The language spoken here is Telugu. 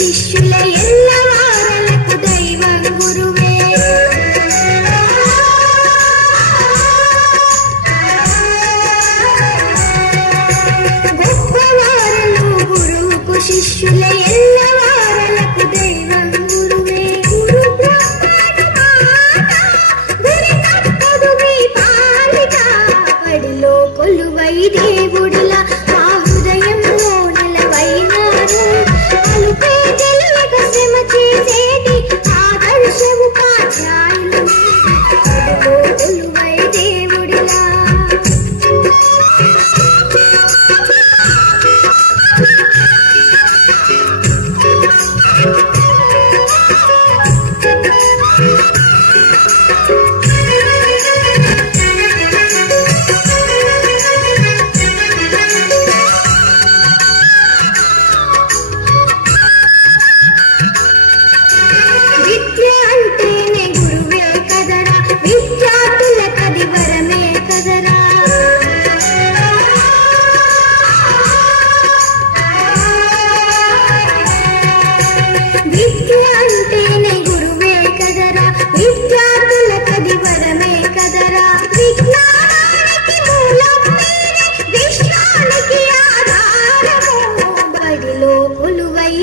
శిష్యుల ఎల్లవారలకు దైవం గురువే. గొప్పవారలు గురువుకు శిష్యుల ఎల్లవారలకు దైవం గురువే. గురు బ్రహ్మను మాట గురి తప్పదు మీ పాలిట. బడిలో కొలువై దేవుడిలా మా హృదయంలో నిలవైనారు. అలుపే తెలియక శ్రమ చేసేటి ఆదర్శ ఉపాధ్యాయులు. బడిలో కొలువై దేవుడిలా విద్య అంటేనే గురువే కదరా, విద్యార్థులకది వరమే కదరా. విద్య అంటేనే గురువే కదరా, విద్యార్థులకది వరమే కదరా. విజ్ఞానానికి మూలం మీరే, విశ్వానికి ఆధారము. బడిలో కొలువై